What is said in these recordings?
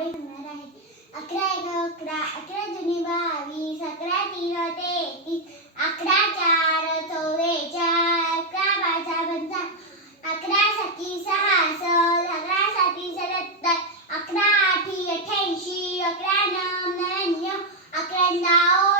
बावीस होणार आहे. अकरा एक अकरा अकरा जुनी बावीस अकरा तीन तेहतीस अकरा चार चौवेचाळ अकरा पाचा पंचा अकरा सती सहासष्ट अकरा साती सत्तर अकरा आठी अठ्ठ्याऐंशी अकरा नऊ नव्याण्णव अकरा दहा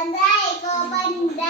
ಬಂದ ಏಕೋ ಬಂದ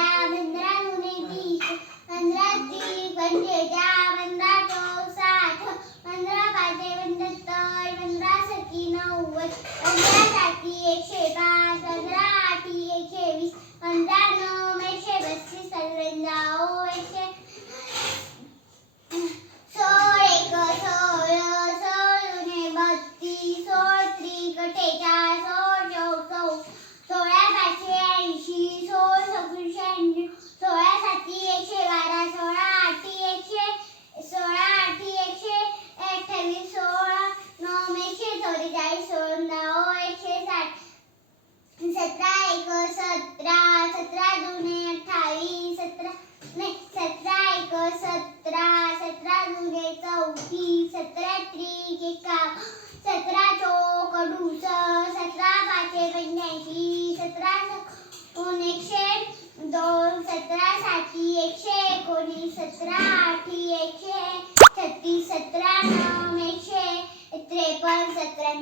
एकशे दोन सतरा साती एकशे एकोणीस सतरा आठी एकशे छत्तीस सतरा नऊ एकशे त्रेपन्न सतरा